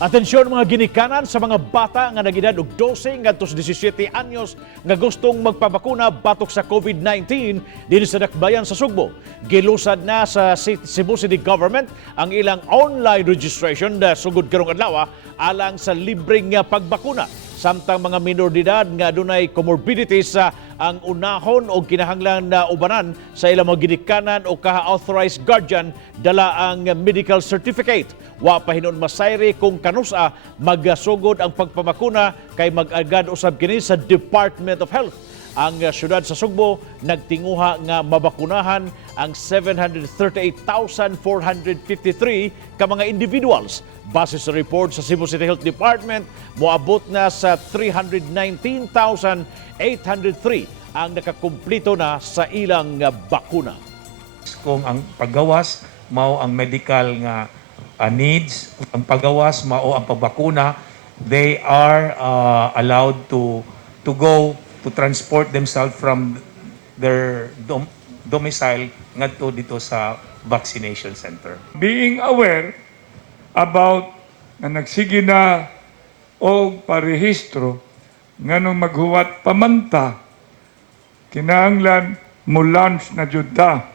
Atensyon mga ginikanan sa mga bata nga nagedad og 12 ngadto sa 17 anyos nga gustong magpabakuna batok sa COVID-19 dinhi sa Dakbayan sa Sugbo. Gilusad na sa Cebu City Government ang ilang online registration na sugod karong adlaw alang sa libreng pagbakuna. Samtang mga minor de edad nga dunay comorbidities ang unahon o kinahanglan na ubanan sa ilang mga ginikanan o kaha-authorized guardian dala ang medical certificate. Wa pa hinon masayri kung kanusa magasugod ang pagpamakuna kay mag-agad usab kini sa Department of Health. Ang syudad sa Sugbo nagtinguha nga mabakunahan ang 738,453 ka mga individuals. Base sa report sa Cebu City Health Department, moabot na sa 319,803 ang nakakumplito na sa ilang bakuna. Kung ang paggawas mao ang medical nga needs, ang paggawas mao ang pagbakuna, they are allowed to go to transport themselves from their domicile ngadto dito sa vaccination center. Being aware about na nagsige na o parehistro nganong maghuwat pamanta kinahanglan mo launch na jud ta.